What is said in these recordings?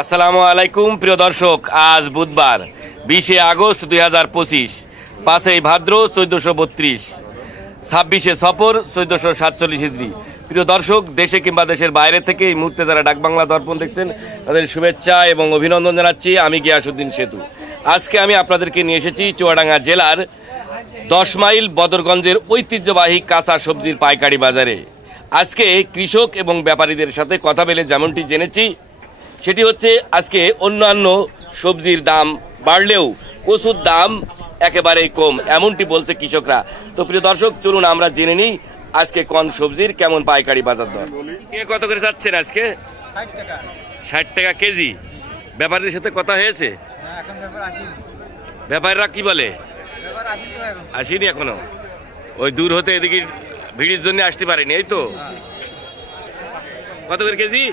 আসসালামু আলাইকুম প্রিয় দর্শক, আজ বুধবার 20 আগস্ট 2025, 5 ভাদ্র 1432, 26 সফর 1447 হিজরি। প্রিয় দর্শক, দেশে কিংবা দেশের বাইরে থেকে এই মুহূর্তে যারা ডাকবাংলা দর্পণ দেখছেন তাদের শুভেচ্ছা এবং অভিনন্দন জানাচ্ছি। আমি গিয়াসউদ্দিন সেতু। আজকে আমি আপনাদেরকে নিয়ে এসেছি চুয়াডাঙ্গা জেলার 10 মাইল বদরগঞ্জের ঐতিহ্যবাহী কাঁচা সবজির পাইকারি বাজারে। আজকে কৃষক এবং ব্যাপারীদের সাথে কথা বলে যেমনটি জেনেছি, সেটি হচ্ছে আজকে অন্যান্য সবজির দাম বাড়লেও কচুর দাম একেবারেই কম, এমনটি বলছে কৃষকরা। তো প্রিয় দর্শক, চলুন আমরা জেনে নিই আজকে কোন সবজির কেমন পাইকারি বাজার দর। কত করে যাচ্ছেন আজকে? 60 টাকা কেজি। ব্যাপারীদের সাথে কথা হয়েছে? ব্যাপারীরা কি বলে? আসেনি এখনো, ওই দূর হতে এদিকে ভিড়ের জন্য আসতে পারেনি, এই তো। কত করে কেজি?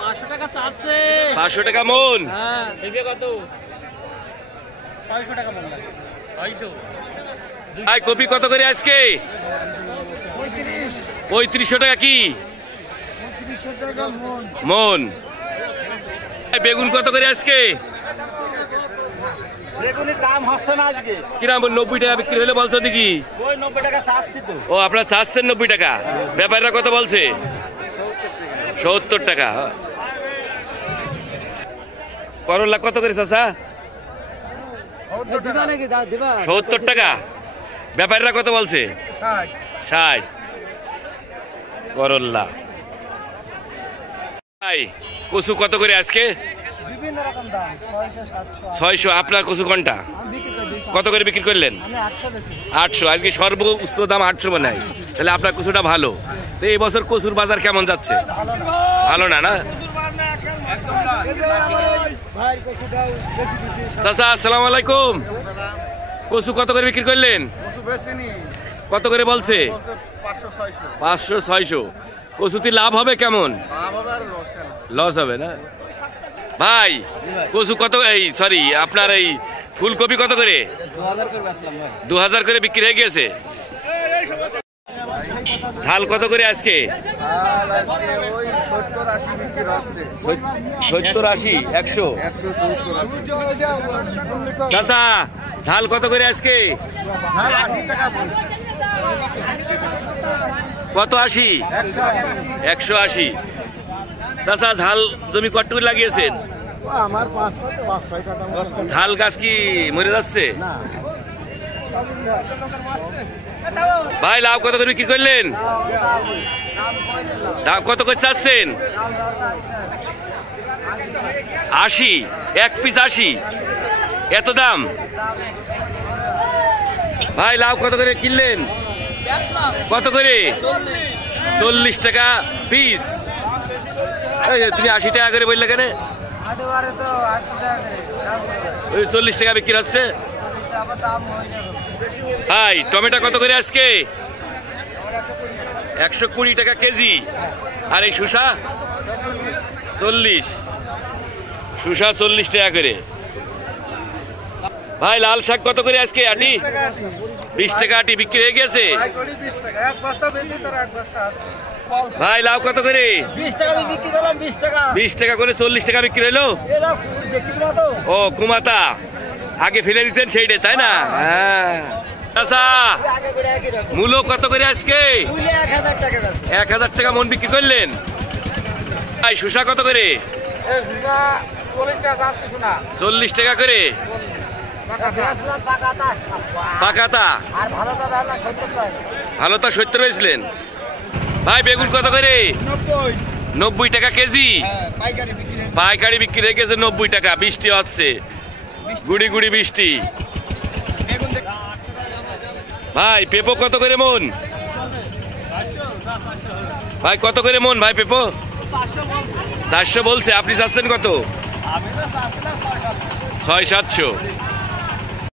500 টাকা চাচ্ছে। 500 টাকা মন। হ্যাঁ, দেখবে কত? 600 টাকা মন লাগে। 600। আই কপি কত করে আজকে? 3500 টাকা কি? 3500 টাকা মন। মন। বেগুন কত করে আজকে? বেগুনের দাম হচ্ছে না আজকে। কিরাম 90 টাকা বিক্রি হলে বলছো দেখি? ওই 90 টাকা চাচ্ছি তো। ও, আপনারা চাচ্ছেন 90 টাকা, ব্যাপারীরা কত বলছে? 70 টাকা। করলা কত করে চাচা? 70 টাকা। ব্যাপারীরা কত বলছে? 60। করলা। কচু কত করে আজকে? বিভিন্ন রকম দাম, 600। আপনার কচু কোনটা? কত করে বিক্রি করলেন? 800। আজকে সর্বোচ্চ দাম 800 মনে হয়। তাহলে আপনার কচুটা ভালো। তো এই বছর কচুর বাজার কেমন যাচ্ছে? ভালো না, না? চাচা আসসালামু আলাইকুম। কচু কত করে বিক্রি করলেন? কত করে বলছে? 500 600। কচুতে লাভ হবে কেমন? লস হবে না ভাই? কচু কত, এই সরি আপনার এই ফুলকপি কত করে? 2000 করে বিক্রি হয়ে গেছে। ঝাল কত করে আজকে? 70 80 100। চাচা ঝাল কত করে আজকে? কত? 80। 180। চাচা ঝাল জমি কতটুকু লাগিয়েছেন? আমার 5-6 কাটা। ঝাল গাছ কি মরে যাচ্ছে? ভাই লাভ কত করে বিক্রি করলেন? দাম কত করে চাচ্ছেন? 80। 1 পিস 80। এত দাম? ভাই লাভ কত করে কিনলেন? কত করে? 40 টাকা পিস। তুমি 80 টাকা করে বললে কেন? ওই 40 টাকা বিক্রি হচ্ছে। ভাই টমেটো কত করে আজকে? 120 টাকা কেজি। আর এই শসা? 40। শসা 40 টাকা করে। ভাই লাল শাক কত করে আজকে? আটি 20 টাকা আটি বিক্রি হয়ে গেছে। ভাই লাউ কত করে? 20 টাকা বিক্রি করলাম। 20 টাকা করে 40 টাকা বিক্রি হলো। ও কুমাতা আগে ফেলে দিতেন সেইটা, তাই না? হ্যাঁ। আচ্ছা, মূলো কত করে আজকে? 1000 টাকা মন বিক্রি করলেন। ভাই শসা কত করে? 40 টাকা করে। পাকাতা ভালোটা 70 পেয়েছিলেন। ভাই বেগুন কত করে? 90 টাকা কেজি। পাইকারি বিক্রি হয়ে গেছে 90 টাকা। বৃষ্টি হচ্ছে, গুড়ি গুড়ি বৃষ্টি। ভাই পেঁপো কত করে মন? ভাই কত করে মন ভাই পেঁপো? 400 বলছে। আপনি চাচ্ছেন কত? 600 700।